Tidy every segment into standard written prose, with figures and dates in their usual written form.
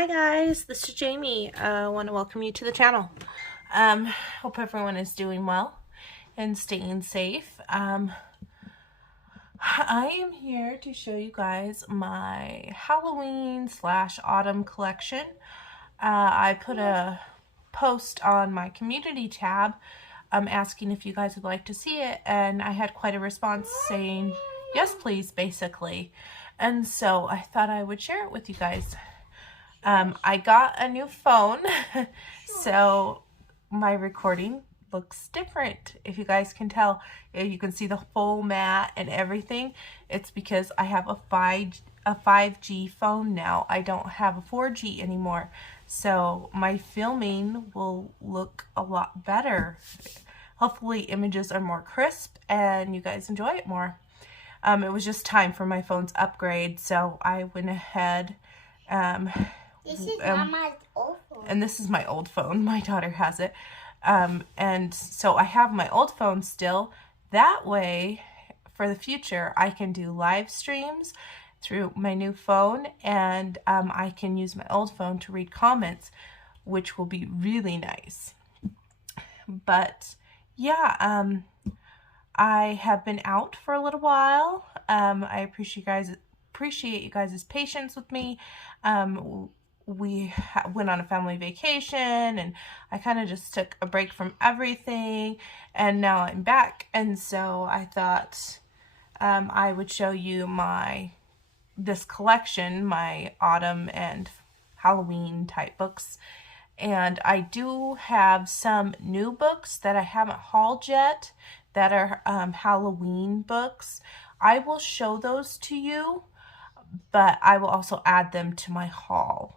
Hi guys, this is Jamie. I want to welcome you to the channel. Hope everyone is doing well and staying safe. I am here to show you guys my Halloween / autumn collection. I put a post on my community tab asking if you guys would like to see it, and I had quite a response saying yes please, basically. And so I thought I would share it with you guys. I got a new phone, so my recording looks different. If you guys can tell, you can see the full mat and everything. It's because I have a 5G phone now. I don't have a 4G anymore, so my filming will look a lot better. Hopefully images are more crisp and you guys enjoy it more. It was just time for my phone's upgrade, so I went ahead. This is not my old phone. And this is my old phone. My daughter has it. And so I have my old phone still. That way, for the future, I can do live streams through my new phone, and I can use my old phone to read comments, which will be really nice. But yeah, I have been out for a little while. I appreciate you guys' patience with me. We went on a family vacation, and I kind of just took a break from everything, and now I'm back. And so I thought I would show you this collection, my autumn and Halloween type books. And I do have some new books that I haven't hauled yet that are Halloween books. I will show those to you, but I will also add them to my haul.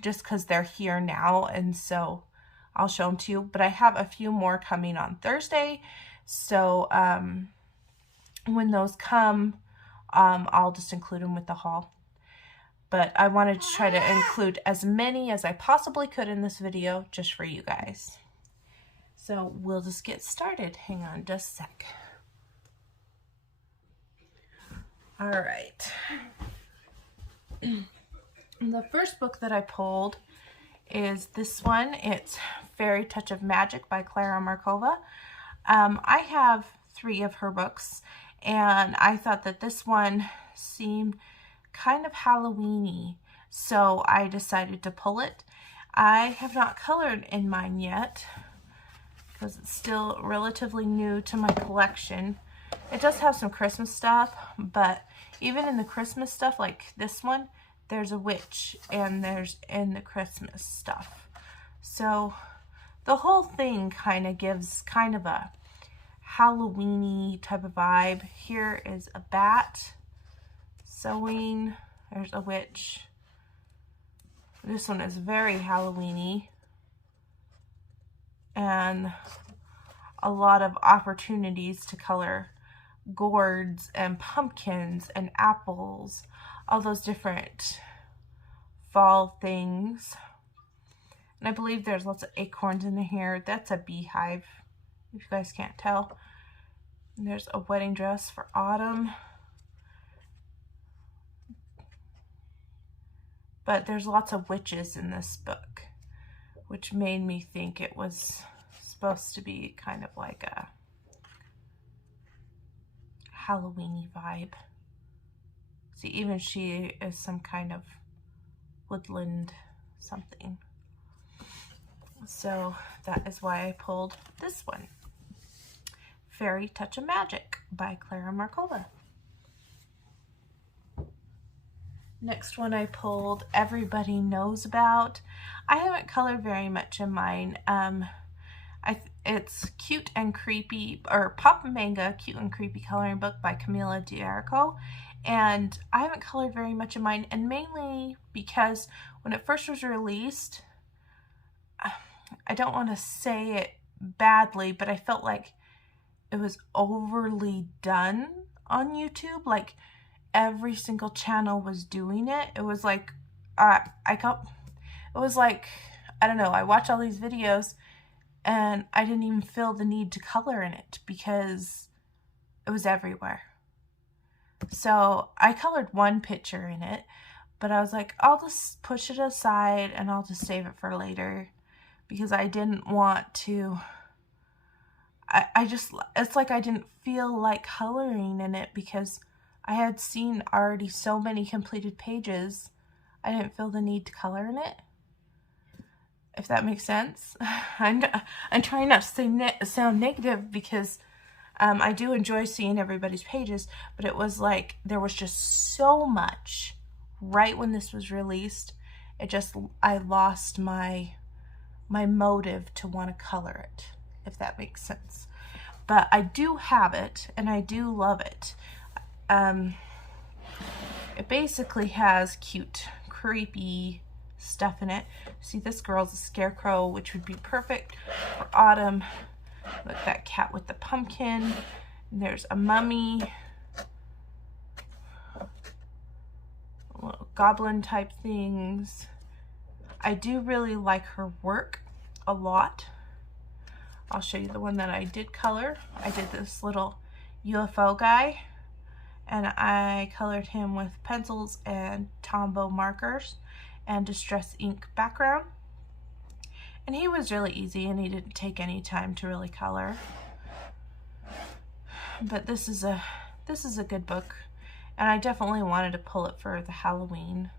Just because they're here now, and so I'll show them to you. But I have a few more coming on Thursday, so when those come, I'll just include them with the haul. But I wanted to try to include as many as I possibly could in this video just for you guys. So we'll just get started. Hang on just a sec. All right. The first book that I pulled is this one. It's Fairy Touch of Magic by Klara Markova. I have 3 of her books, and I thought that this one seemed kind of Halloween-y, so I decided to pull it. I have not colored in mine yet because it's still relatively new to my collection. It does have some Christmas stuff, but even in the Christmas stuff, like this one, there's a witch, and there's in the Christmas stuff. So the whole thing kind of gives kind of a Halloween-y type of vibe. Here is a bat sewing. There's a witch. This one is very Halloween-y, and a lot of opportunities to color gourds and pumpkins and apples, all those different fall things. And I believe there's lots of acorns in here. That's a beehive, if you guys can't tell. And there's a wedding dress for autumn. But there's lots of witches in this book, which made me think it was supposed to be kind of like a Halloween-y vibe. See, even she is some kind of woodland something. So that is why I pulled this one. Fairy Touch of Magic by Klara Markova. Next one I pulled, Everybody Knows About. I haven't colored very much in mine. It's Cute and Creepy, or Pop Manga Cute and Creepy Coloring Book by Camila D'Erico. And I haven't colored very much in mine, and mainly because when it first was released, I don't want to say it badly, but I felt like it was overly done on YouTube. Like every single channel was doing it. It was like, I don't know, I watch all these videos and I didn't even feel the need to color in it because it was everywhere. So I colored one picture in it, But I was like, I'll just push it aside and I'll just save it for later, because I didn't want to, it's like I didn't feel like coloring in it because I had seen already so many completed pages. I didn't feel the need to color in it, if that makes sense. I'm trying not to sound negative, because I do enjoy seeing everybody's pages, but it was like there was just so much right when this was released. I lost my motive to want to color it, if that makes sense. But I do have it, and I do love it. It basically has cute, creepy stuff in it. See, this girl's a scarecrow, which would be perfect for autumn. Look, that cat with the pumpkin. And there's a mummy, little goblin type things. I do really like her work a lot. I'll show you the one that I did color. I did this little UFO guy, and I colored him with pencils and Tombow markers and Distress ink background. And he was really easy, and he didn't take any time to really color. But this is a good book, and I definitely wanted to pull it for the Halloween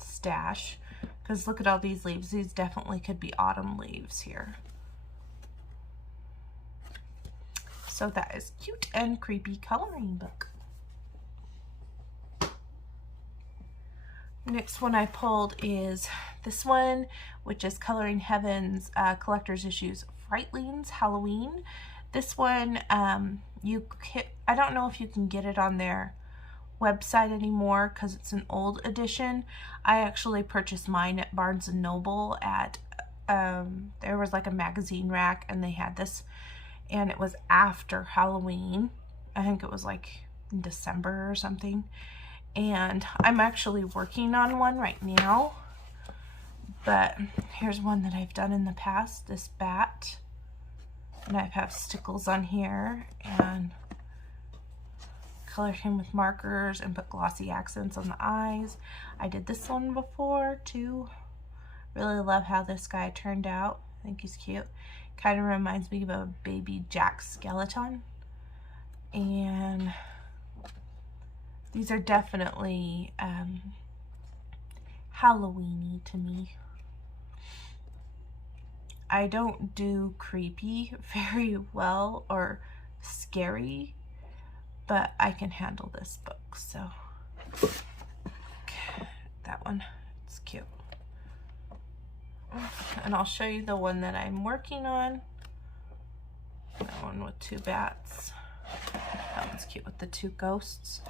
stash, because look at all these leaves. These definitely could be autumn leaves here. So that is cute and creepy coloring book. Next one I pulled is this one, which is Coloring Heaven's Collector's Issues Frightlings Halloween. This one, I don't know if you can get it on their website anymore because it's an old edition. I actually purchased mine at Barnes & Noble at, there was like a magazine rack, and they had this, and it was after Halloween. I think it was like in December or something. And I'm actually working on one right now, but here's one that I've done in the past, this bat, and I have stickles on here, and colored him with markers and put glossy accents on the eyes. I did this one before too. Really love how this guy turned out. I think he's cute. Kind of reminds me of a baby Jack Skeleton. And these are definitely Halloween-y to me. I don't do creepy very well or scary, but I can handle this book, so that one, it's cute. And I'll show you the one that I'm working on. That one with two bats. That one's cute with the two ghosts.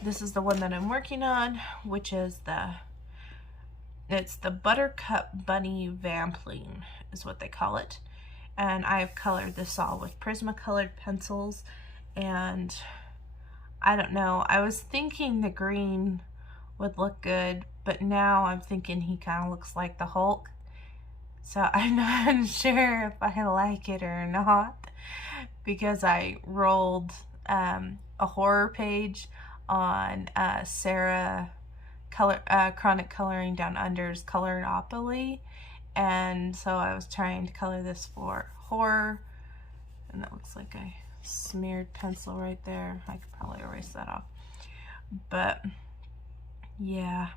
This is the one that I'm working on, which is it's the Buttercup Bunny Vampling is what they call it. And I've colored this all with Prismacolor pencils, and I don't know, I was thinking the green would look good, but now I'm thinking he kind of looks like the Hulk. So I'm not sure if I like it or not, because I rolled a horror page on Sarah Chronic Coloring Down Under's Colournopoly, and so I was trying to color this for horror, and that looks like I smeared pencil right there. I could probably erase that off. But yeah,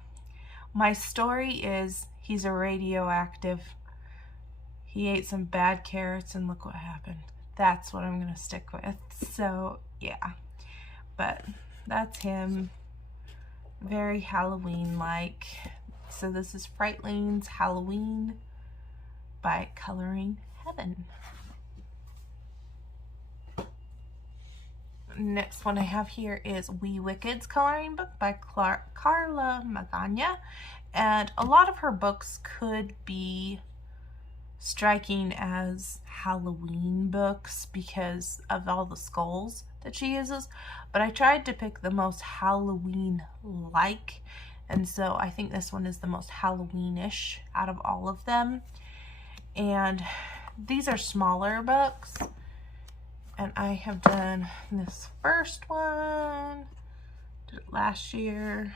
my story is he's a radioactive. He ate some bad carrots and look what happened. That's what I'm gonna stick with. So yeah, but that's him. Very Halloween-like. So this is Frightlings Halloween by Coloring Heaven. Next one I have here is Wee Wicked's coloring book by Carla Magana. And a lot of her books could be striking as Halloween books because of all the skulls that she uses, but I tried to pick the most Halloween-like, and so I think this one is the most Halloween-ish out of all of them. And these are smaller books, and I have done this first one, did it last year,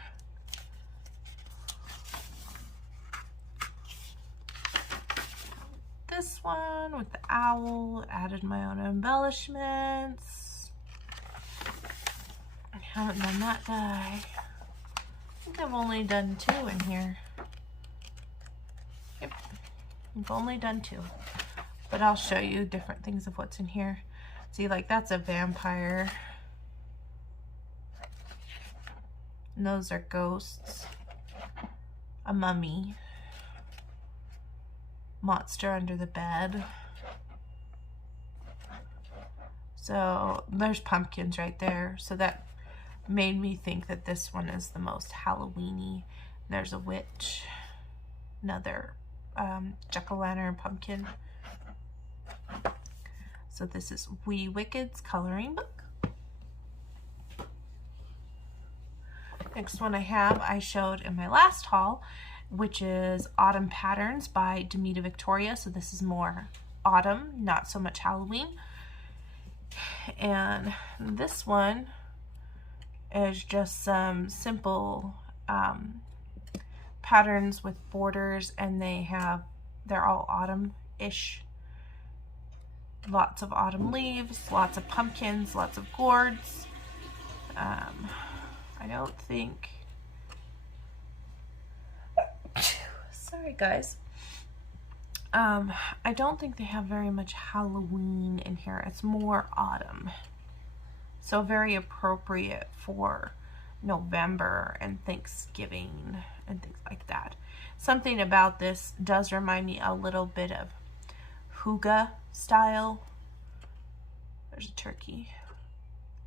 this one with the owl, added my own embellishments. I haven't done that guy. I think I've only done 2 in here. Yep, I've only done 2. But I'll show you different things of what's in here. See, like that's a vampire. And those are ghosts. A mummy. Monster under the bed. So there's pumpkins right there. So that made me think that this one is the most Halloween-y. There's a witch. Another jack-o'-lantern pumpkin. So this is Wee Wicked's coloring book. Next one I showed in my last haul, which is Autumn Patterns by Demita Victoria. So this is more autumn, not so much Halloween. And this one is just some simple patterns with borders, and they're all autumn-ish. Lots of autumn leaves, lots of pumpkins, lots of gourds. I don't think, sorry guys, I don't think they have very much Halloween in here. It's more autumn. So very appropriate for November and Thanksgiving and things like that. Something about this does remind me a little bit of Hygge style. There's a turkey.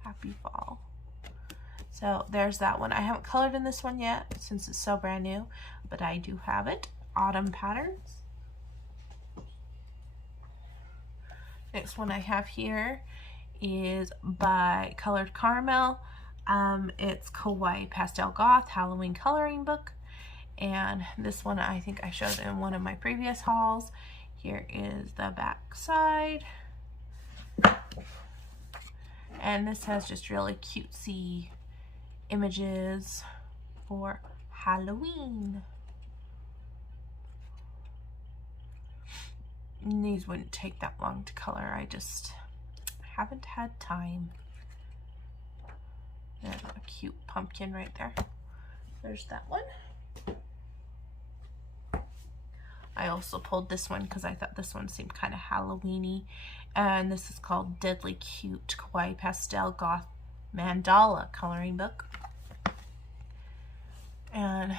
Happy fall. So there's that one. I haven't colored in this one yet since it's so brand new, but I do have it. Autumn Patterns. Next one I have here is by Colored Caramel. It's Kawaii Pastel Goth Halloween coloring book. And this one I think I showed in one of my previous hauls. Here is the back side. And this has just really cutesy images for Halloween. And these wouldn't take that long to color. I just haven't had time. There's a cute pumpkin right there. There's that one. I also pulled this one because I thought this one seemed kind of Halloween-y. And this is called Deadly Cute Kawaii Pastel Goth Mandala coloring book. And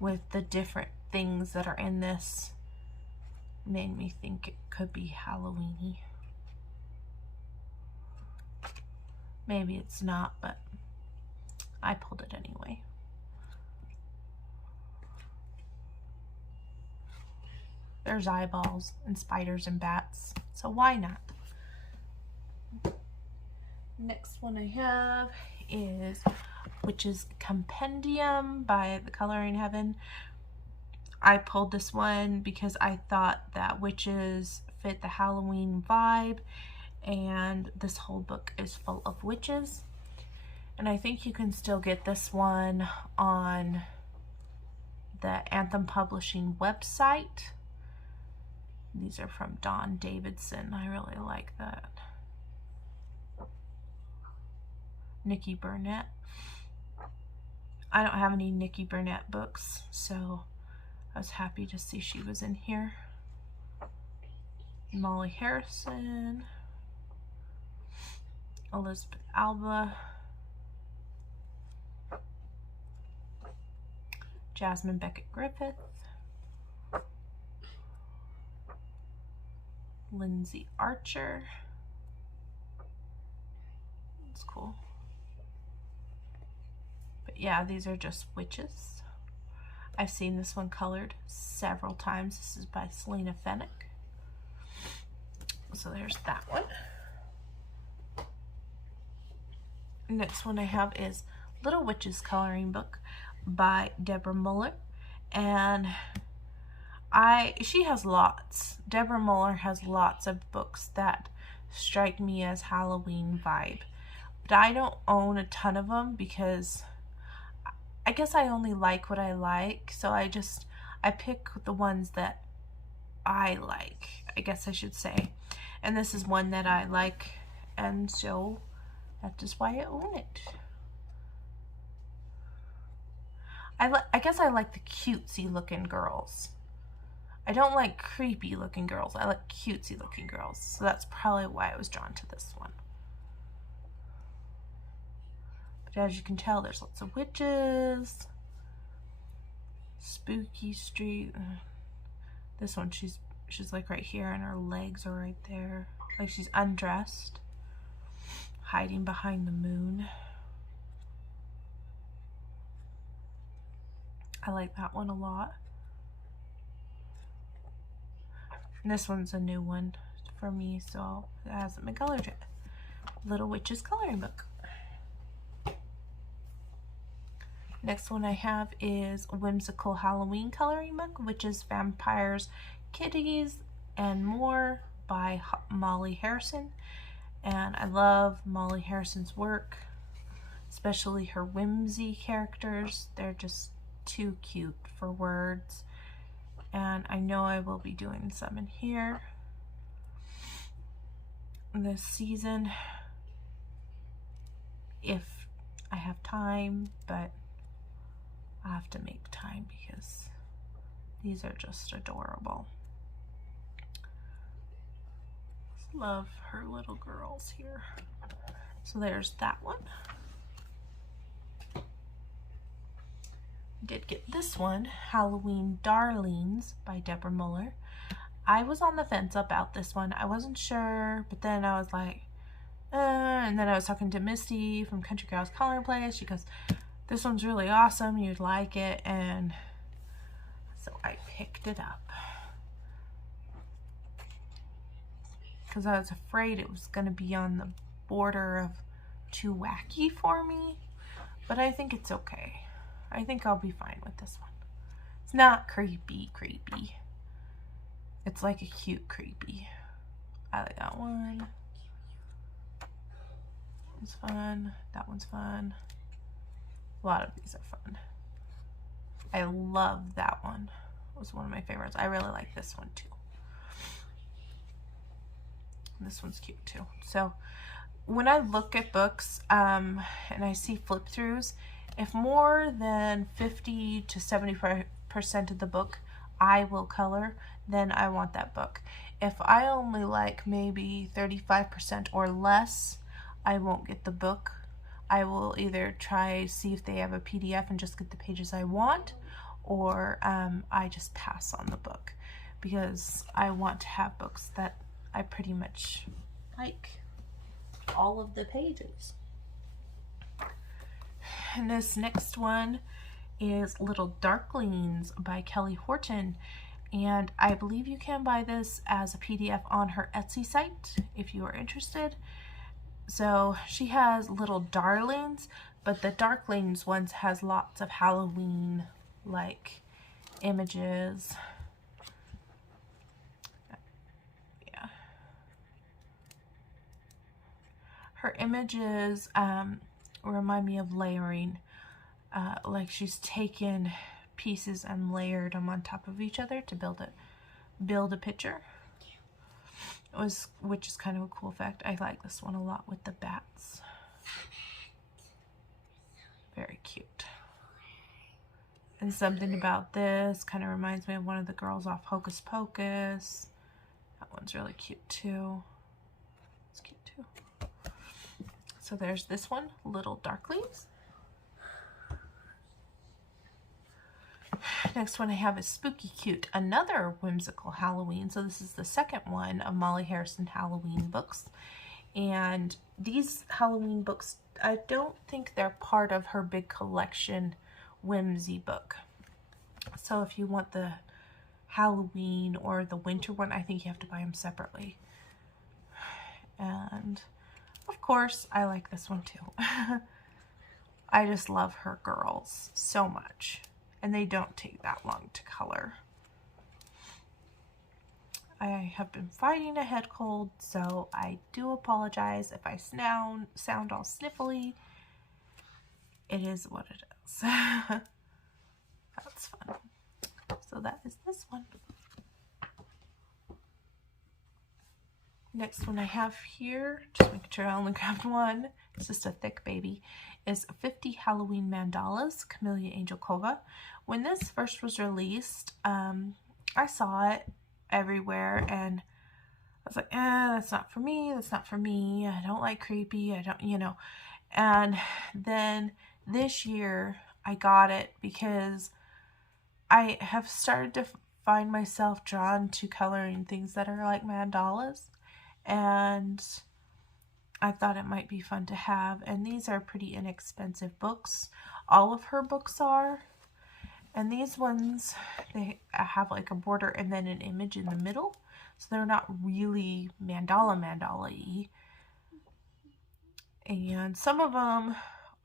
with the different things that are in this, made me think it could be Halloween-y. Maybe it's not, but I pulled it anyway. There's eyeballs and spiders and bats, so why not? Next one I have is Witch's Compendium by The Coloring Heaven. I pulled this one because I thought that witches fit the Halloween vibe, and this whole book is full of witches. And I think you can still get this one on the Anthem Publishing website. These are from Dawn Davidson. I really like that. Nikki Burnett. I don't have any Nikki Burnett books, so I was happy to see she was in here. Molly Harrison. Elizabeth Alba. Jasmine Beckett Griffith. Lindsay Archer. That's cool. But yeah, these are just witches. I've seen this one colored several times. This is by Selena Fennick. So there's that one. Next one I have is Little Witches coloring book by Deborah Muller. And she has lots. Deborah Muller has lots of books that strike me as Halloween vibe. But I don't own a ton of them because I guess I only like what I like. So I pick the ones that I I like, I guess I should say. And this is one that I like, and so that is why I own it. I guess I like the cutesy looking girls. I don't like creepy looking girls. I like cutesy looking girls. So that's probably why I was drawn to this one. But as you can tell, there's lots of witches. Spooky Street. This one, she's like right here and her legs are right there. Like she's undressed, hiding behind the moon. I like that one a lot. And this one's a new one for me, so it hasn't been colored yet. Little Witches coloring book. Next one I have is a whimsical Halloween coloring book, Witches, Vampires, Kitties, and More by Molly Harrison. And I love Molly Harrison's work, especially her whimsy characters. They're just too cute for words. And I know I will be doing some in here this season if I have time, but I have to make time because these are just adorable. Love her little girls here. So there's that one. Did get this one, Halloween Darlings by Deborah Muller. I was on the fence about this one. I wasn't sure, but then I was like, and then I was talking to Misty from Country Gals Coloring Place. She goes, this one's really awesome, you'd like it, and so I picked it up. Because I was afraid it was going to be on the border of too wacky for me, but I think it's okay. I think I'll be fine with this one. It's not creepy. It's like a cute creepy. I like that one. That one's fun. That one's fun. A lot of these are fun. I love that one. It was one of my favorites. I really like this one too. This one's cute too. So when I look at books and I see flip throughs, if more than 50 to 70% of the book I will color, then I want that book. If I only like maybe 35% or less, I won't get the book. I will either see if they have a PDF and just get the pages I want, or I just pass on the book because I want to have books that I pretty much like all of the pages. And this next one is Little Darklings by Kelly Horton, and I believe you can buy this as a PDF on her Etsy site if you are interested. So she has Little Darlings, but the Darklings ones has lots of Halloween like images. Yeah, her images remind me of layering, like she's taken pieces and layered them on top of each other to build a picture. Which is kind of a cool effect. I like this one a lot with the bats. Very cute. And something about this kind of reminds me of one of the girls off Hocus Pocus. That one's really cute too. It's cute too. So there's this one, Little Darklings. Next one I have is Spooky Cute, another whimsical Halloween. So this is the second one of Molly Harrison Halloween books. And these Halloween books, I don't think they're part of her big collection whimsy book. So if you want the Halloween or the winter one, I think you have to buy them separately. And of course, I like this one too. I just love her girls so much. And they don't take that long to color. I have been fighting a head cold, so I do apologize if I sound all sniffly. It is what it is. That's fun. So that is this one. Next one I have here, just making sure I only grabbed one, it's just a thick baby, is 50 Halloween Mandalas, Camellia Angelkova. When this first was released, I saw it everywhere and I was like, that's not for me, that's not for me, I don't like creepy, I don't, you know. And then this year I got it because I have started to find myself drawn to coloring things that are like mandalas, and I thought it might be fun to have. And these are pretty inexpensive books. All of her books are. And these ones, they have like a border and then an image in the middle. So they're not really mandala-y. And some of them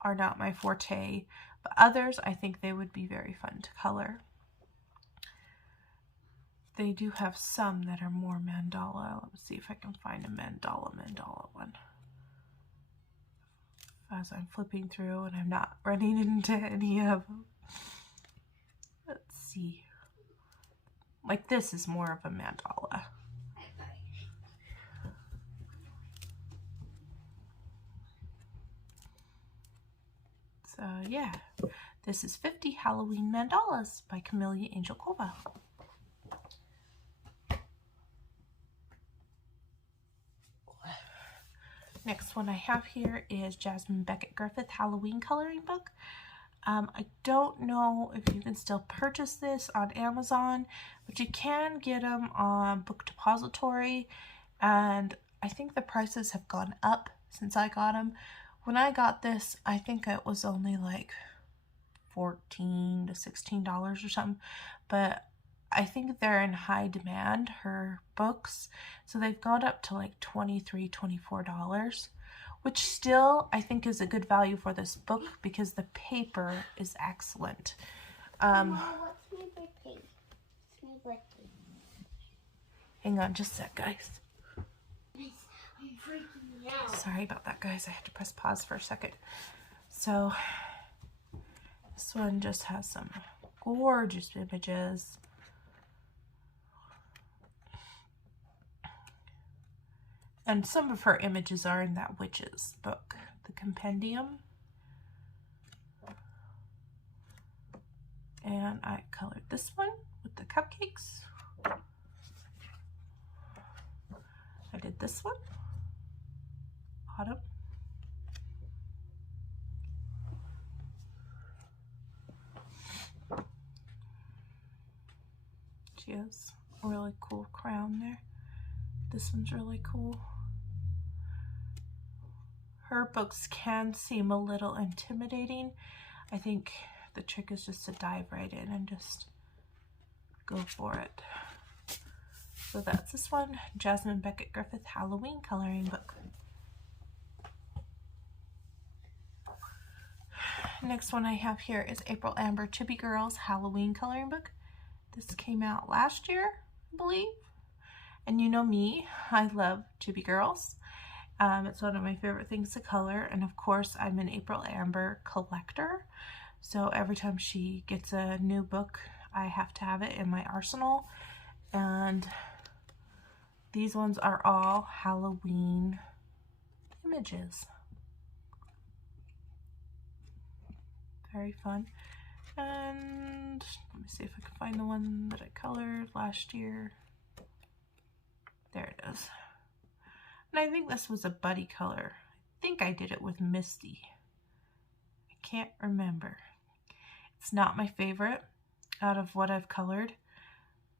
are not my forte, but others I think they would be very fun to color. They do have some that are more mandala. Let's see if I can find a mandala one. As I'm flipping through and I'm not running into any of them. Let's see. Like this is more of a mandala. So yeah, this is 50 Halloween Mandalas by Camellia Angelkova. Next one I have here is Jasmine Beckett Griffith Halloween Coloring Book. I don't know if you can still purchase this on Amazon, but you can get them on Book Depository, and I think the prices have gone up since I got them. When I got this, I think it was only like $14 to $16 or something, but I think they're in high demand, her books, so they've gone up to like $23, $24, which still I think is a good value for this book because the paper is excellent. Mom, what's my birthday? It's my birthday. Hang on just a sec, guys. I'm freaking out. Sorry about that, guys. I had to press pause for a second. So this one just has some gorgeous images. And some of her images are in that Witches book, the compendium. And I colored this one with the cupcakes. I did this one, Autumn. She has a really cool crown there. This one's really cool. Her books can seem a little intimidating. I think the trick is just to dive right in and just go for it. So that's this one, Jasmine Beckett Griffith Halloween Coloring Book. Next one I have here is April Amber Chibi Girls Halloween Coloring Book. This came out last year, I believe. And you know me, I love Chibi Girls. It's one of my favorite things to color, and of course I'm an April Amber collector, so every time she gets a new book I have to have it in my arsenal. And these ones are all Halloween images. Very fun. And let me see if I can find the one that I colored last year. There it is. And I think this was a buddy color. I think I did it with Misty. I can't remember. It's not my favorite out of what I've colored.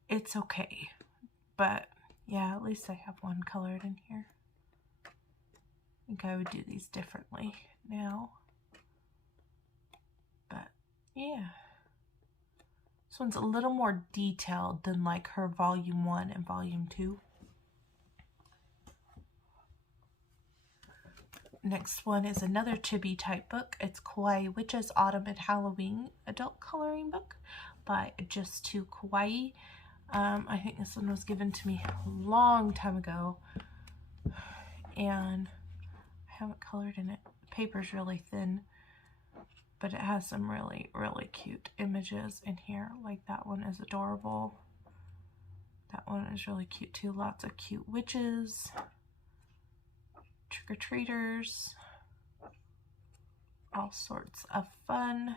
It's okay. But yeah, at least I have one colored in here. I think I would do these differently now. But yeah. This one's a little more detailed than like her volume 1 and volume 2. Next one is another chibi type book. It's Kawaii Witches Autumn and Halloween Adult Coloring Book by Just 2 Kawaii. I think this one was given to me a long time ago, and I haven't colored in it. The paper's really thin, but it has some really, really cute images in here. Like that one is adorable. That one is really cute too. Lots of cute witches. trick-or-treaters, all sorts of fun.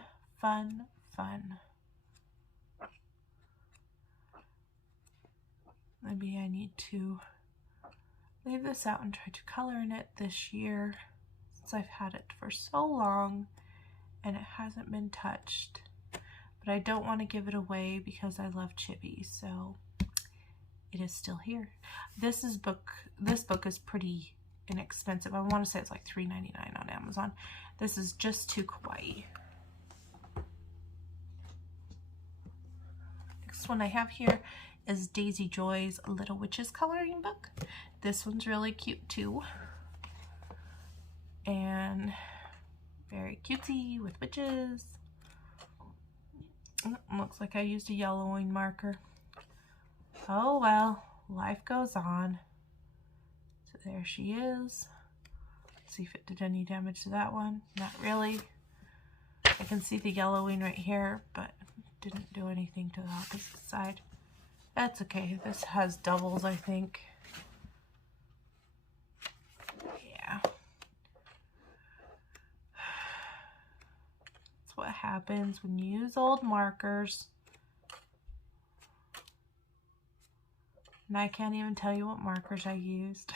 Maybe I need to leave this out and try to color in it this year since I've had it for so long and it hasn't been touched. But I don't want to give it away because I love Chibi, so it is still here. This book is pretty inexpensive. I want to say it's like $3.99 on Amazon. This is Just Too Kawaii. Next one I have here is Daisy Joy's Little Witches coloring book. This one's really cute too, and very cutesy with witches. Looks like I used a yellowing marker. Oh well, life goes on. So there she is. Let's see if it did any damage to that one. Not really. I can see the yellowing right here, but didn't do anything to the opposite side. That's okay. This has doubles, I think. Yeah. That's what happens when you use old markers. And I can't even tell you what markers I used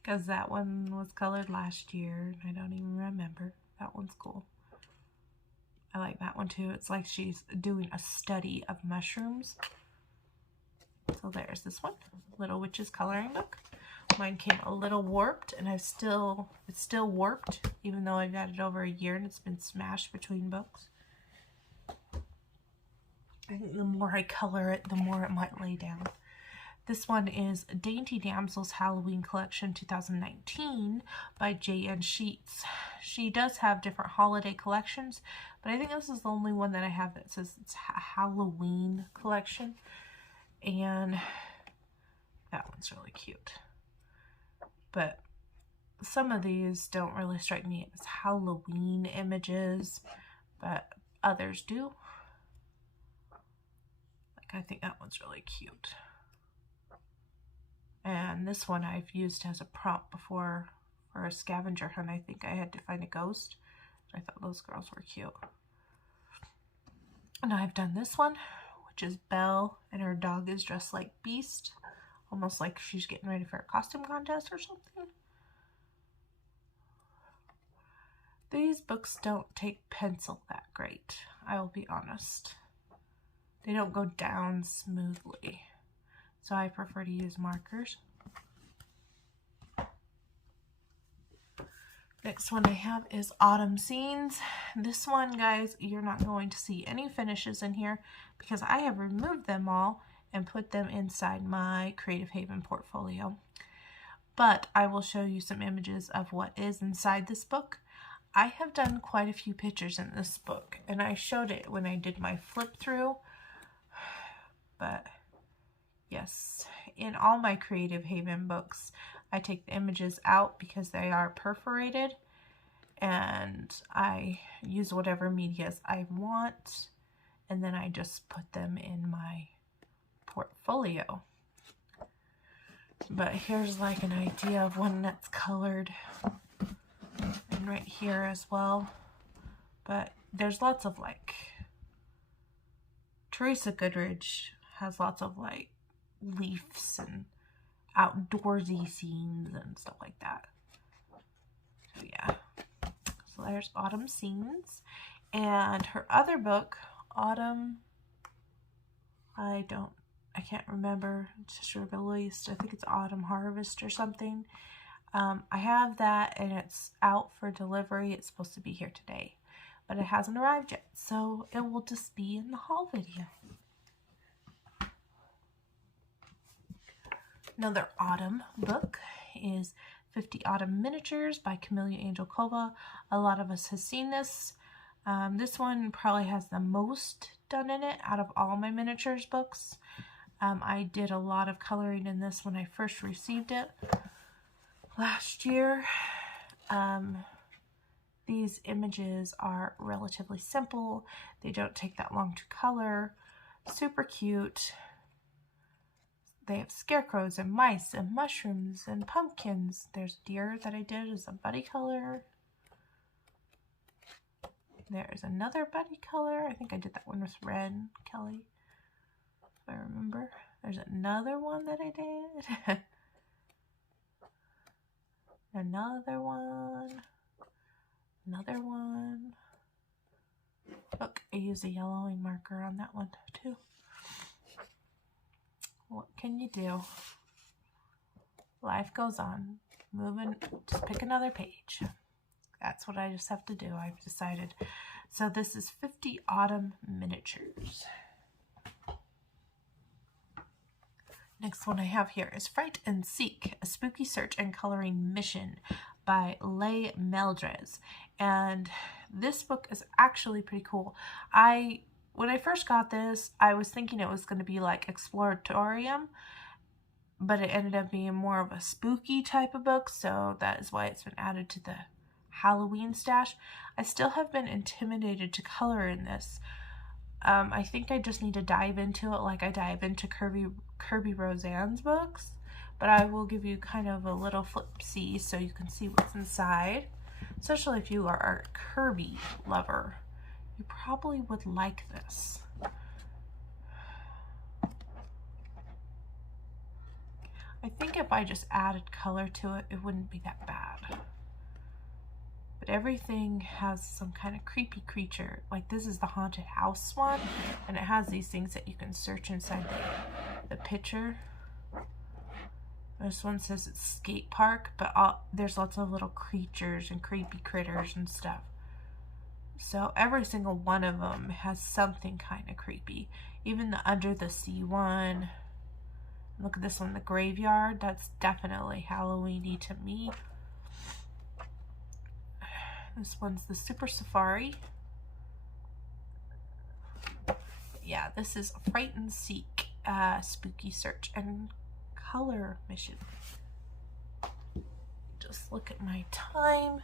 because that one was colored last year. I don't even remember. That one's cool. I like that one too. It's like she's doing a study of mushrooms. So there's this one, Little Witches coloring book. Mine came a little warped, and it's still warped, even though I've had it over a year and it's been smashed between books. I think the more I color it, the more it might lay down. This one is Dainty Damsel's Halloween Collection 2019 by J.N. Sheets. She does have different holiday collections, but I think this is the only one that I have that says it's a Halloween collection. And that one's really cute. But some of these don't really strike me as Halloween images, but others do. Like, I think that one's really cute. And this one I've used as a prompt before for a scavenger hunt. I think I had to find a ghost. I thought those girls were cute. And I've done this one, which is Belle, and her dog is dressed like Beast, almost like she's getting ready for a costume contest or something. These books don't take pencil that great, I will be honest. They don't go down smoothly, so I prefer to use markers. Next one I have is Autumn Scenes. This one, guys, you're not going to see any finishes in here because I have removed them all and put them inside my Creative Haven portfolio. But I will show you some images of what is inside this book. I have done quite a few pictures in this book, and I showed it when I did my flip through. But yes, in all my Creative Haven books, I take the images out because they are perforated, and I use whatever medias I want, and then I just put them in my portfolio. But here's like an idea of one that's colored, and right here as well. But there's lots of like, Teresa Goodridge has lots of like leaves and outdoorsy scenes and stuff like that. So yeah, so there's Autumn Scenes. And her other book, Autumn, I can't remember, it's just released, I think it's Autumn Harvest or something. I have that, and it's out for delivery. It's supposed to be here today, but it hasn't arrived yet, so it will just be in the haul video. Another autumn book is 50 Autumn Miniatures by Camellia Angel Kova. A lot of us have seen this. This one probably has the most done in it out of all my miniatures books. I did a lot of coloring in this when I first received it last year. These images are relatively simple. They don't take that long to color. Super cute. they have scarecrows and mice and mushrooms and pumpkins. There's deer that I did as a buddy color. There's another buddy color. I think I did that one with red, Kelly, if I remember. There's another one that I did. Another one. Another one. Look, I used a yellowing marker on that one too. What can you do? Life goes on. Moving, just pick another page. That's what I just have to do, I've decided. So this is 50 Autumn Miniatures. Next one I have here is Fright and Seek, a spooky search and coloring mission by Leigh Meldres. And this book is actually pretty cool. When I first got this, I was thinking it was going to be like Exploratorium, but it ended up being more of a spooky type of book, so that is why it's been added to the Halloween stash. I still have been intimidated to color in this. I think I just need to dive into it like I dive into Kirby Roseanne's books, but I will give you kind of a little flip-see so you can see what's inside, especially if you are a Kirby lover. You probably would like this. I think if I just added color to it, it wouldn't be that bad. But everything has some kind of creepy creature. Like this is the haunted house one, and it has these things that you can search inside the picture. This one says it's skate park, but there's lots of little creatures and creepy critters and stuff. So every single one of them has something kind of creepy. Even the Under the Sea one. Look at this one, the Graveyard. That's definitely Halloween-y to me. This one's the Super Safari. Yeah, this is Fright and Seek, spooky search and color mission. Just look at my time.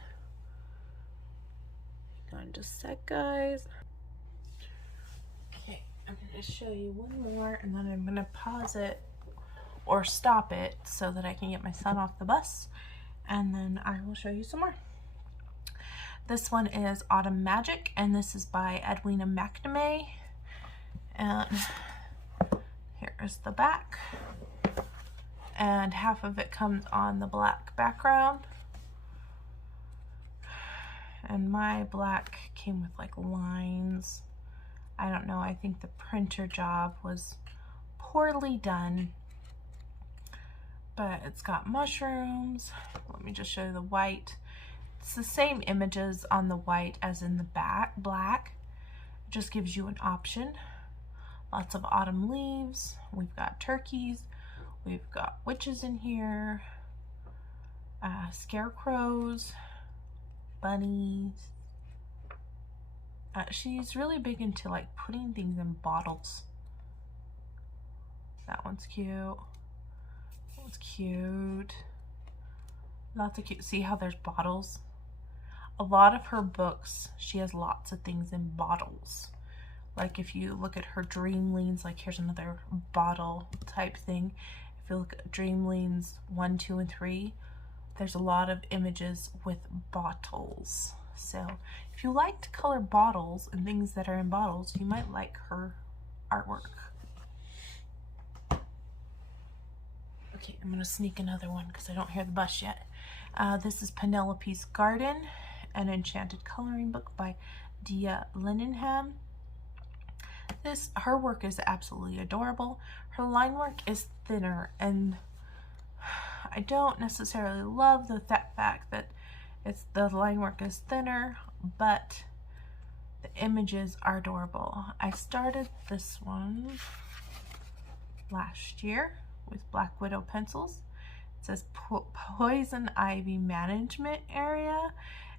Hang on just a sec, guys. Okay, I'm going to show you one more, and then I'm going to pause it or stop it so that I can get my son off the bus, and then I will show you some more. This one is Autumn Magic, and this is by Edwina McNamee. And here is the back. And half of it comes on the black background. And my black came with like lines. I don't know, I think the printer job was poorly done. But it's got mushrooms. Let me just show you the white. It's the same images on the white as in the black. It just gives you an option. Lots of autumn leaves. We've got turkeys. We've got witches in here. Scarecrows. Bunnies. She's really big into like putting things in bottles. That one's cute. That one's cute. Lots of cute. See how there's bottles? A lot of her books, she has lots of things in bottles. Like if you look at her Dreamlings, like here's another bottle type thing. If you look at Dreamlings 1, 2, and 3, there's a lot of images with bottles. So if you like to color bottles and things that are in bottles, you might like her artwork. Okay, I'm gonna sneak another one because I don't hear the bus yet. This is Penelope's Garden, an enchanted coloring book by Dia Linningham. Her work is absolutely adorable. Her line work is thinner, and I don't necessarily love the fact that the line work is thinner, but the images are adorable. I started this one last year with Black Widow pencils. It says Poison Ivy Management Area,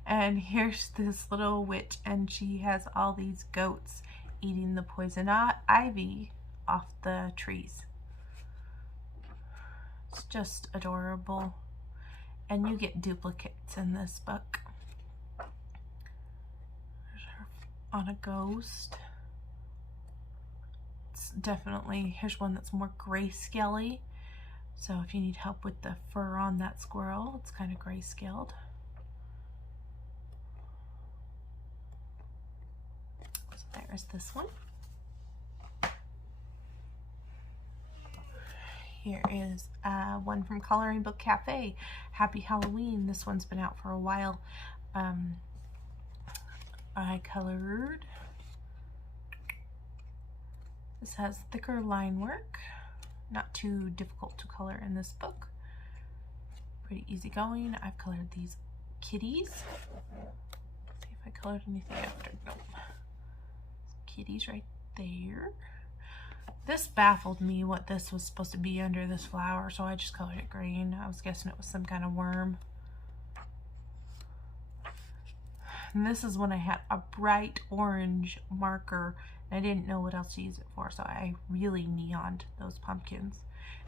and here's this little witch, and she has all these goats eating the poison ivy off the trees. It's just adorable, and you get duplicates in this book. There's her on a ghost. It's definitely, here's one that's more grayscale-y. So if you need help with the fur on that squirrel, it's kind of grayscaled. So there's this one. Here is one from Coloring Book Cafe, Happy Halloween. This one's been out for a while. I colored. This has thicker line work, not too difficult to color in this book. Pretty easy going. I've colored these kitties. Let's see if I colored anything after. Nope. Kitties right there. This baffled me what this was supposed to be under this flower, so I just colored it green. I was guessing it was some kind of worm. And this is when I had a bright orange marker and I didn't know what else to use it for, so I really neoned those pumpkins.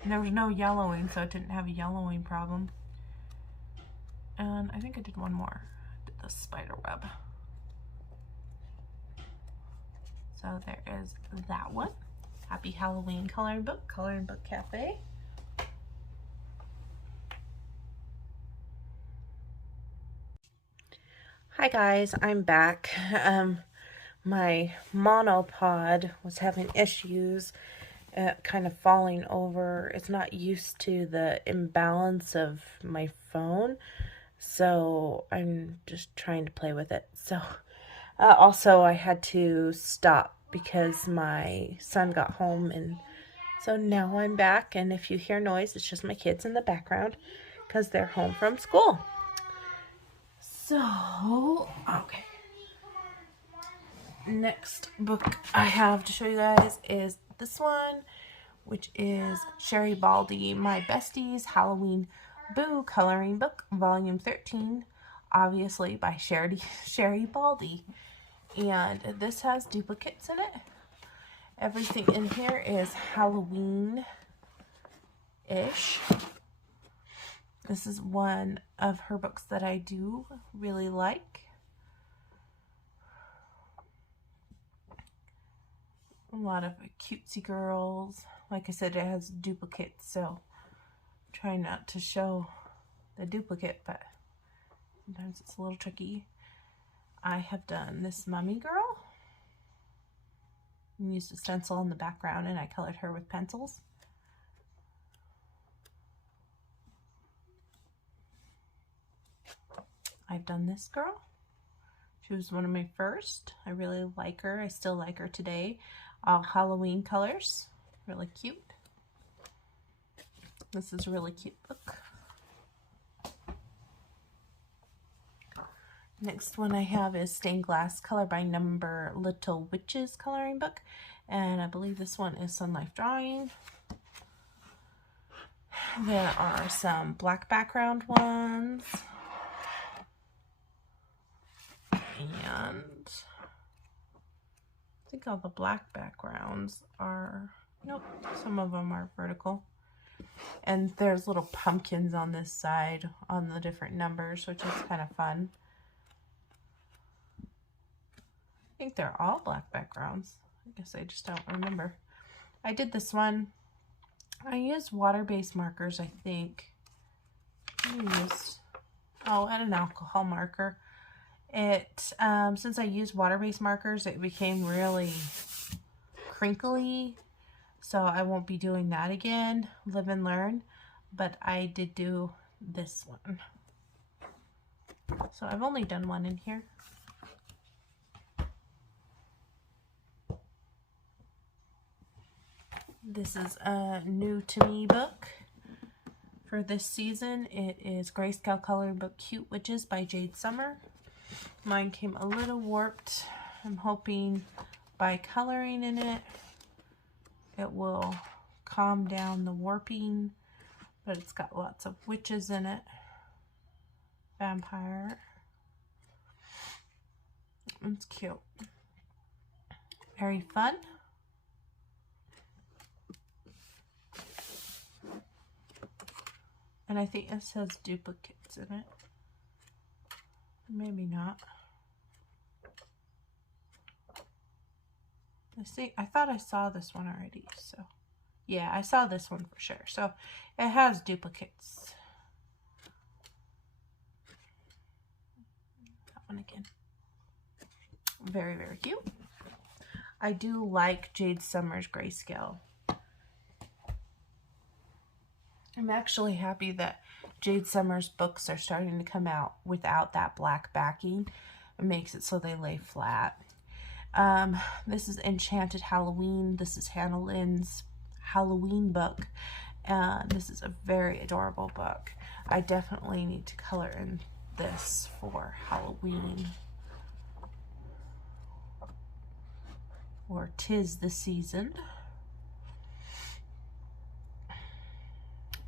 And there was no yellowing, so it didn't have a yellowing problem. And I think I did one more. I did the spider web. So there is that one. Happy Halloween Coloring Book, Coloring Book Cafe. Hi guys, I'm back. My monopod was having issues kind of falling over. It's not used to the imbalance of my phone, so I'm just trying to play with it. So also I had to stop because my son got home, and so now I'm back, and if you hear noise, it's just my kids in the background because they're home from school. So, okay. Next book I have to show you guys is this one, which is Sherry Baldy, My Besties Halloween Boo Coloring Book, Volume 13, obviously by Sherry Baldy. And this has duplicates in it. Everything in here is Halloween-ish. This is one of her books that I do really like. A lot of cutesy girls. Like I said, it has duplicates, so I'm trying not to show the duplicate, but sometimes it's a little tricky. I have done this mummy girl and used a stencil in the background, and I colored her with pencils. I've done this girl. She was one of my first. I really like her. I still like her today. All Halloween colors. Really cute. This is a really cute book. Next one I have is Stained Glass Color by Number Little Witches Coloring Book. And I believe this one is Sun Life Drawing. There are some black background ones. And I think all the black backgrounds are, nope, some of them are vertical. And there's little pumpkins on this side on the different numbers, which is kind of fun. I think they're all black backgrounds. I guess I just don't remember. I did this one. I used water-based markers, I think. And an alcohol marker. It, since I used water-based markers, it became really crinkly. So I won't be doing that again. Live and learn. But I did do this one. So I've only done one in here. This is a new to me book for this season. It is Grayscale Coloring Book Cute Witches by Jade Summer. Mine came a little warped. I'm hoping by coloring in it, it will calm down the warping, but it's got lots of witches in it. Vampire. It's cute. Very fun. And I think this has duplicates in it. Maybe not. I thought I saw this one already, so Yeah, I saw this one for sure. So it has duplicates. That one again. Very, very cute. I do like Jade Summers Grayscale. I'm actually happy that Jade Summers books are starting to come out without that black backing. It makes it so they lay flat. This is Enchanted Halloween. This is Hannah Lynn's Halloween book. This is a very adorable book. I definitely need to color in this for Halloween. Or 'Tis the Season.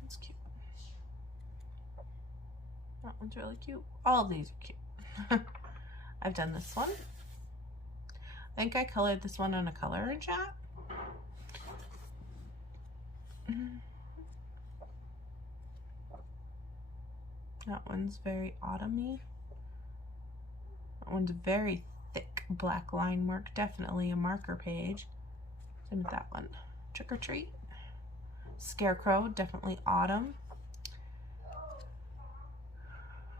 That's cute. That one's really cute. All of these are cute. I've done this one. I think I colored this one on a color and chat. That one's very autumny. That one's very thick black line work, definitely a marker page. Same with that one. Trick or Treat. Scarecrow, definitely autumn.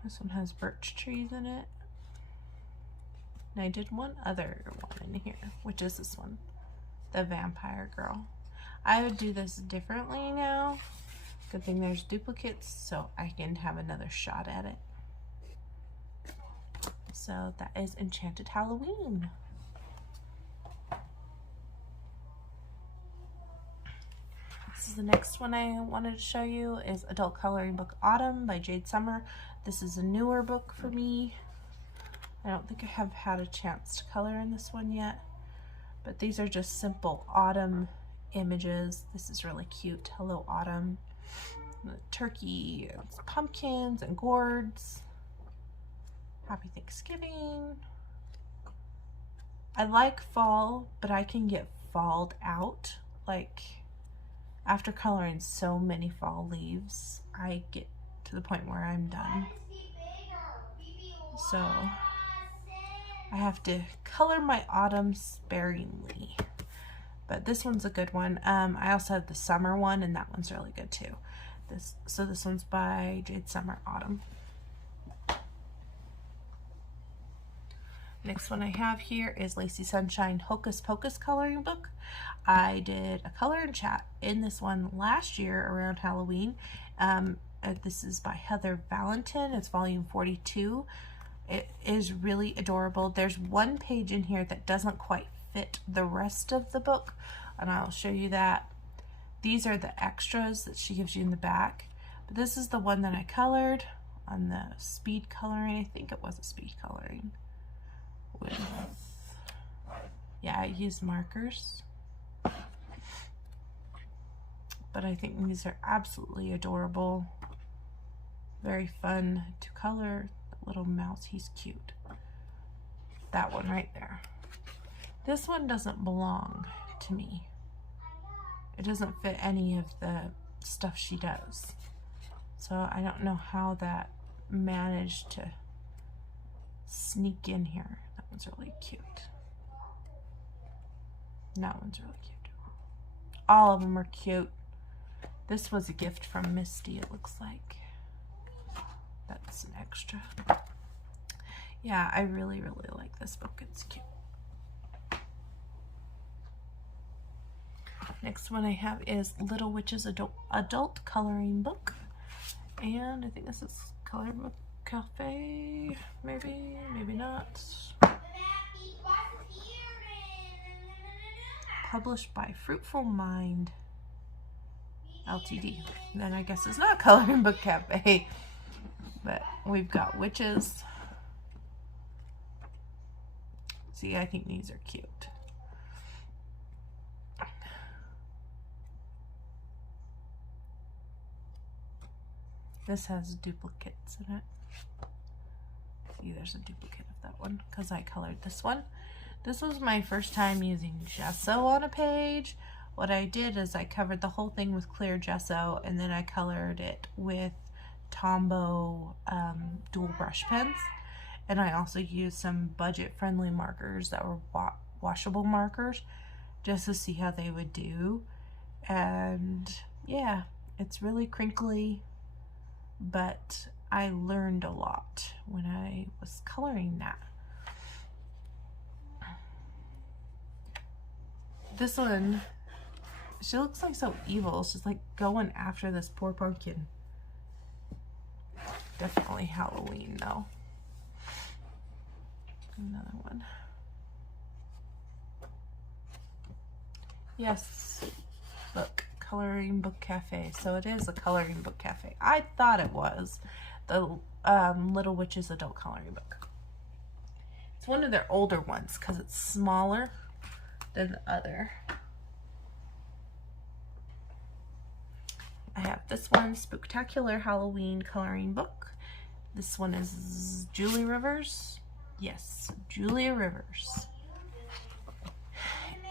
This one has birch trees in it. And I did one other one in here, which is this one, the Vampire Girl. I would do this differently now. Good thing there's duplicates, so I can have another shot at it. So that is Enchanted Halloween. This is the next one I wanted to show you, is Adult Coloring Book Autumn by Jade Summer. This is a newer book for me. I don't think I have had a chance to color in this one yet, but these are just simple autumn images. This is really cute. Hello Autumn. The turkey, and pumpkins and gourds. Happy Thanksgiving. I like fall, but I can get falled out. Like, after coloring so many fall leaves, I get to the point where I'm done. So I have to color my autumn sparingly. But this one's a good one. I also have the summer one, and that one's really good too. So this one's by Jade Summer Autumn. Next one I have here is Lacy Sunshine Hocus Pocus coloring book. I did a color and chat in this one last year around Halloween. This is by Heather Valentin. It's volume 42. It is really adorable. There's one page in here that doesn't quite fit the rest of the book, and I'll show you that. These are the extras that she gives you in the back, but this is the one that I colored on the speed coloring. I think it was a speed coloring. Yeah, I used markers, but I think these are absolutely adorable. Very fun to color. The little mouse, he's cute. That one right there. This one doesn't belong to me. It doesn't fit any of the stuff she does. So I don't know how that managed to sneak in here. That one's really cute. That one's really cute. All of them are cute. This was a gift from Misty, it looks like. That's an extra. Yeah, I really, really like this book. It's cute. Next one I have is Little Witches Adult Coloring Book. And I think this is Color Book Cafe. Maybe, maybe not. Published by Fruitful Mind Ltd. Then I guess it's not Coloring Book Cafe. But we've got witches. See, I think these are cute. This has duplicates in it. See, there's a duplicate of that one because I colored this one. This was my first time using gesso on a page. What I did is I covered the whole thing with clear gesso, and then I colored it with Tombow dual brush pens. And I also used some budget-friendly markers that were washable markers just to see how they would do. And yeah, it's really crinkly, but I learned a lot when I was coloring that. This one, she looks like so evil. She's like going after this poor pumpkin. Definitely Halloween though. Another one. Yes, look, Coloring Book Cafe. So it is a coloring book cafe. I thought it was the Little Witches adult coloring book. It's one of their older ones because it's smaller than the other. I have this one, Spooktacular Halloween coloring book. This one is Julie Rivers. Yes, Julia Rivers.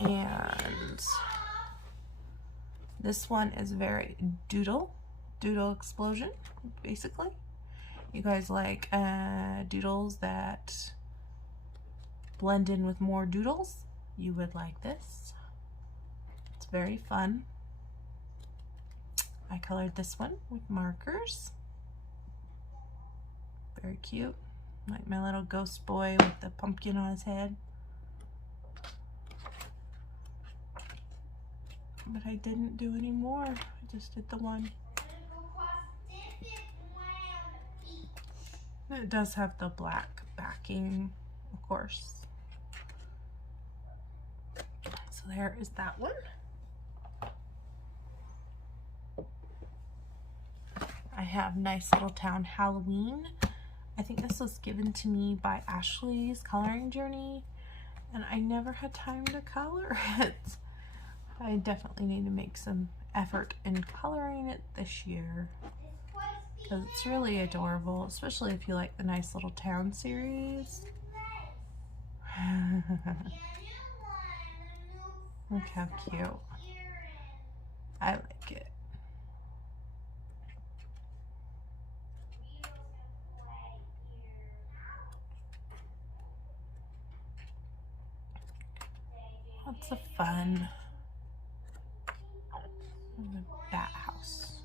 And this one is very doodle explosion, basically. You guys like doodles that blend in with more doodles? You would like this. It's very fun. I colored this one with markers. Very cute. Like my little ghost boy with the pumpkin on his head. But I didn't do any more. I just did the one. It does have the black backing, of course. So there is that one. I have Nice Little Town Halloween. I think this was given to me by Ashley's Coloring Journey, and I never had time to color it. I definitely need to make some effort in coloring it this year because it's really adorable, especially if you like the Nice Little Town series. Look how cute. I like it. Lots of fun. The Bat House.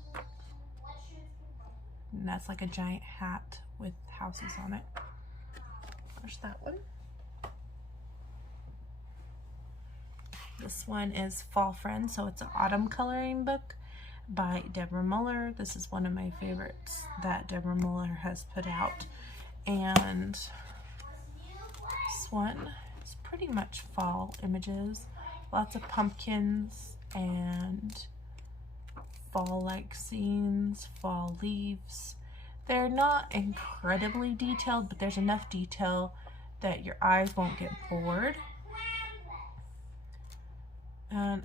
And that's like a giant hat with houses on it. There's that one. This one is Fall Friends, so it's an autumn coloring book by Deborah Muller. This is one of my favorites that Deborah Muller has put out. And this one is pretty much fall images. Lots of pumpkins and fall-like scenes, fall leaves. They're not incredibly detailed, but there's enough detail that your eyes won't get bored. And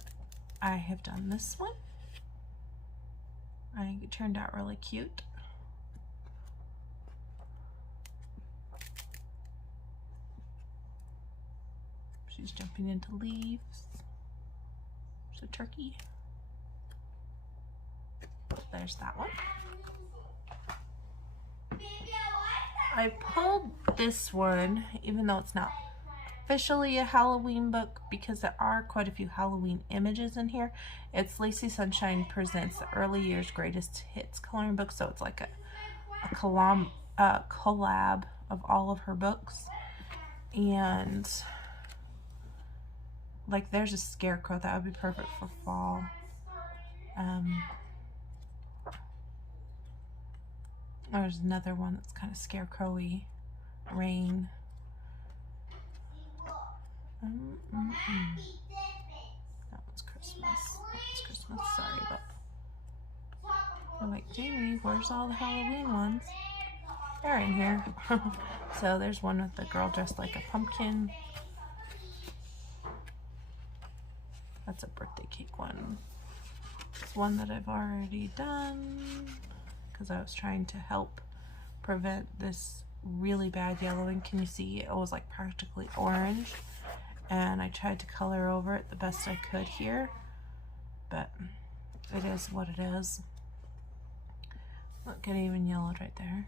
I have done this one. I think it turned out really cute. She's jumping into leaves. There's a turkey. There's that one. I pulled this one, even though it's not officially a Halloween book, because there are quite a few Halloween images in here. It's Lacey Sunshine Presents the Early Years Greatest Hits coloring book, so it's like a collab of all of her books. And like there's a scarecrow that would be perfect for fall. There's another one that's kind of scarecrowy. Rain. That one's Christmas. That's Christmas. Sorry, but I'm like, Jamie, where's all the Halloween ones? They're in here. So there's one with the girl dressed like a pumpkin. That's a birthday cake one. It's one that I've already done because I was trying to help prevent this really bad yellowing. Can you see it was like practically orange? And I tried to color over it the best I could here, but it is what it is. Look, it even yellowed right there.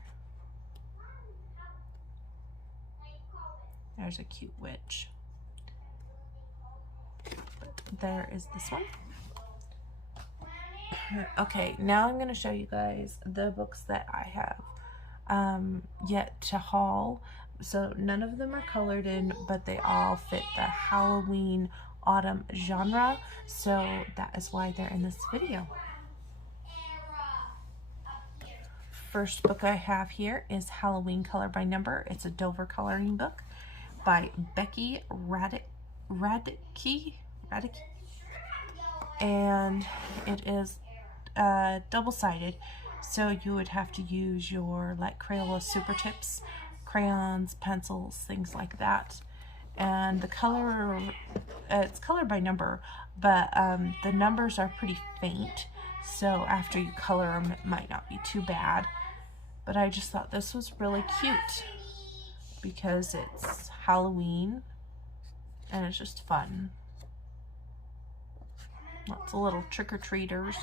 There's a cute witch. But there is this one. Okay, now I'm going to show you guys the books that I have yet to haul. So none of them are colored in, but they all fit the Halloween autumn genre. So that is why they're in this video. First book I have here is Halloween Color by Number. It's a Dover coloring book by Becky Radke. And it is double-sided, so you would have to use your like Crayola Super Tips, crayons, pencils, things like that. And the color, it's colored by number, but the numbers are pretty faint, so after you color them it might not be too bad. But I just thought this was really cute because it's Halloween and it's just fun. Lots of little trick-or-treaters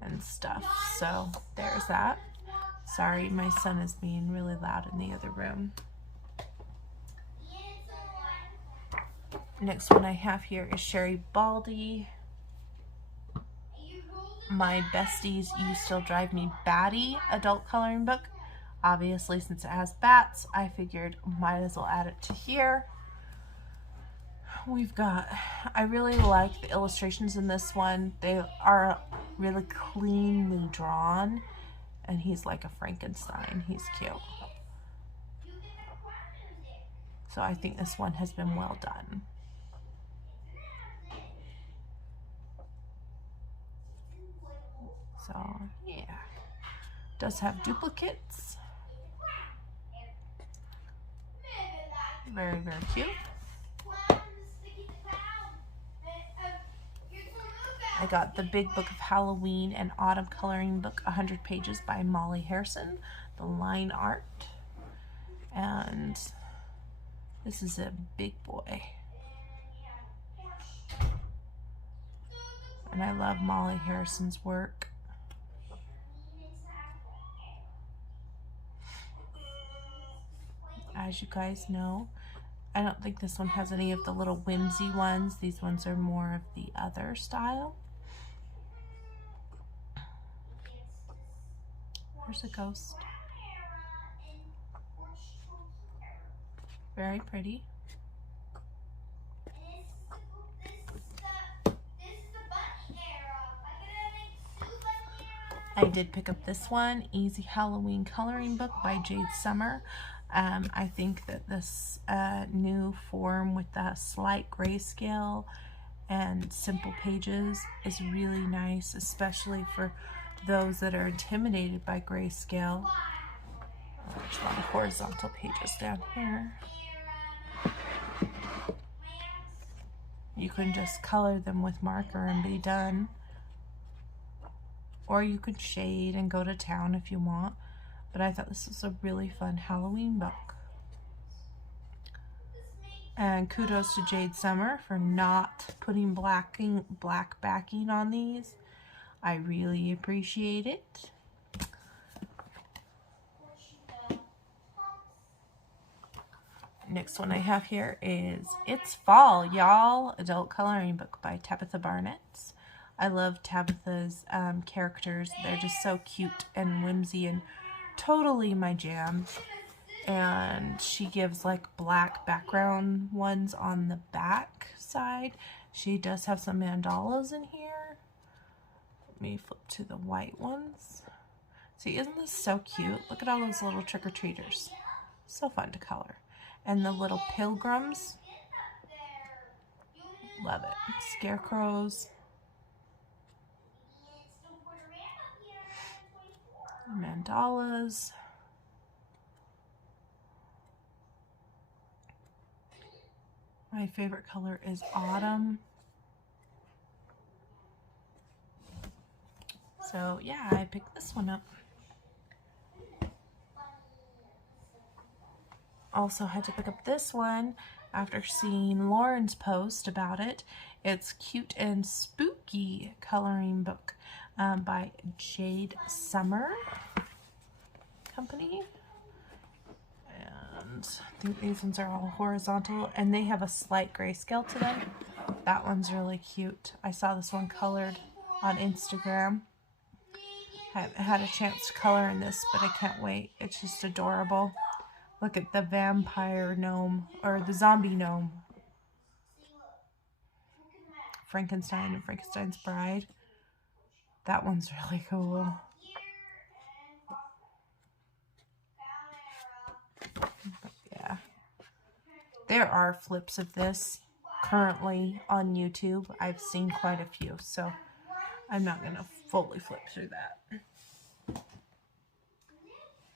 and stuff. So there's that. Sorry, my son is being really loud in the other room. Next one I have here is Sherry Baldy. My Besties You Still Drive Me Batty adult coloring book. Obviously, since it has bats, I figured might as well add it to here. We've got, I really like the illustrations in this one. They are really cleanly drawn, and he's like a Frankenstein. He's cute. So I think this one has been well done. So yeah, does have duplicates. Very, very cute. I got the Big Book of Halloween and Autumn Coloring Book, 100 pages by Molly Harrison, the line art. And this is a big boy. And I love Molly Harrison's work. As you guys know, I don't think this one has any of the little whimsy ones. These ones are more of the other style. There's a ghost. Very pretty. I did pick up this one, Easy Halloween Coloring Book by Jade Summer. I think that this new form with the slight grayscale and simple pages is really nice, especially for those that are intimidated by grayscale. There's a lot of horizontal pages down here. You can just color them with marker and be done. Or you could shade and go to town if you want. But I thought this was a really fun Halloween book. And kudos to Jade Summer for not putting black backing on these. I really appreciate it. Next one I have here is It's Fall, Y'all, adult coloring book by Tabitha Barnett. I love Tabitha's characters. They're just so cute and whimsy and totally my jam. And she gives like black background ones on the back side. She does have some mandalas in here. Let me flip to the white ones. See, isn't this so cute? Look at all those little trick-or-treaters. So fun to color. And the little pilgrims. Love it. Scarecrows. Mandalas. My favorite color is autumn. So yeah, I picked this one up. Also had to pick up this one after seeing Lauren's post about it. It's Cute and Spooky coloring book by Jade Summer Company. And I think these ones are all horizontal and they have a slight grayscale to them. That one's really cute. I saw this one colored on Instagram. Haven't had a chance to color in this, but I can't wait. It's just adorable. Look at the vampire gnome, or the zombie gnome. Frankenstein and Frankenstein's Bride. That one's really cool. Yeah. There are flips of this currently on YouTube. I've seen quite a few, so I'm not going to fully flip through that.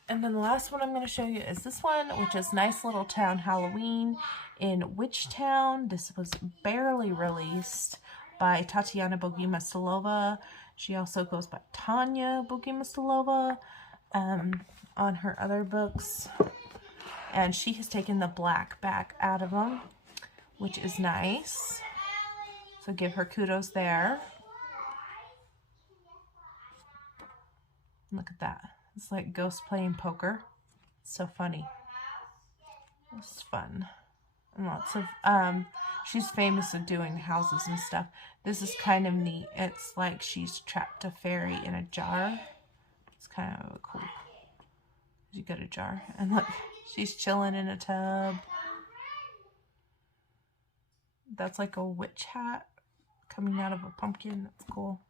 And then the last one I'm going to show you is this one, which is Nice Little Town Halloween in Witchtown. This was barely released by Tatiana Bogomilova. She also goes by Tanya Bogomilova on her other books. And she has taken the black back out of them, which is nice. So give her kudos there. Look at that. It's like ghosts playing poker. It's so funny. It's fun. And lots of, she's famous for doing houses and stuff. This is kind of neat. It's like she's trapped a fairy in a jar. It's kind of cool. You get a jar. And look, she's chilling in a tub. That's like a witch hat coming out of a pumpkin. That's cool.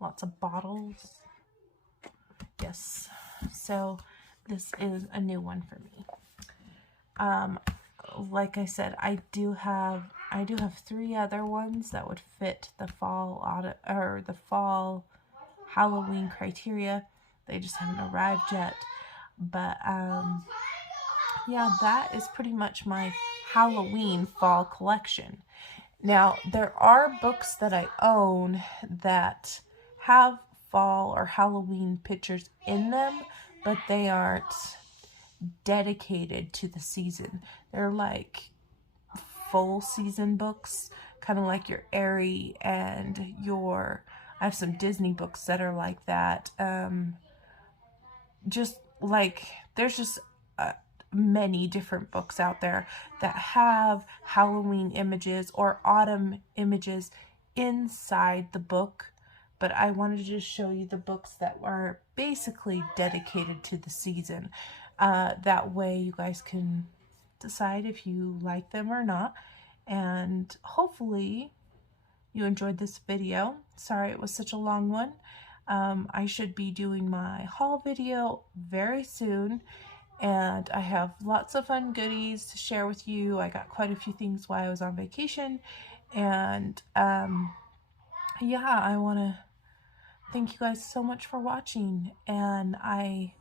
Lots of bottles. Yes. So this is a new one for me. Like I said, I do have 3 other ones that would fit the fall Halloween criteria. They just haven't arrived yet. But yeah, that is pretty much my Halloween fall collection. Now, there are books that I own that have fall or Halloween pictures in them, but they aren't dedicated to the season. They're like full season books, kind of like your Aerie and your, I have some Disney books that are like that. Just like, there's just many different books out there that have Halloween images or autumn images inside the book. But I wanted to just show you the books that were basically dedicated to the season. That way you guys can decide if you like them or not. And hopefully you enjoyed this video. Sorry it was such a long one. I should be doing my haul video very soon. And I have lots of fun goodies to share with you. I got quite a few things while I was on vacation. And yeah, I want to thank you guys so much for watching, and I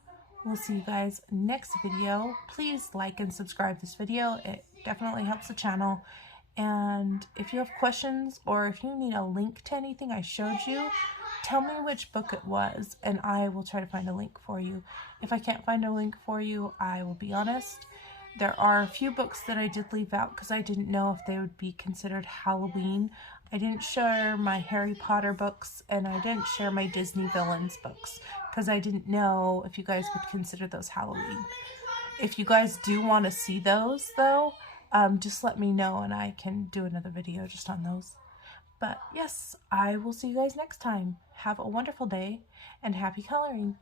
will see you guys next video. Please like and subscribe this video. It definitely helps the channel. And if you have questions or if you need a link to anything I showed you, tell me which book it was and I will try to find a link for you. If I can't find a link for you, I will be honest. There are a few books that I did leave out because I didn't know if they would be considered Halloween. I didn't share my Harry Potter books and I didn't share my Disney Villains books because I didn't know if you guys would consider those Halloween. If you guys do want to see those though, just let me know and I can do another video just on those. But yes, I will see you guys next time. Have a wonderful day and happy coloring.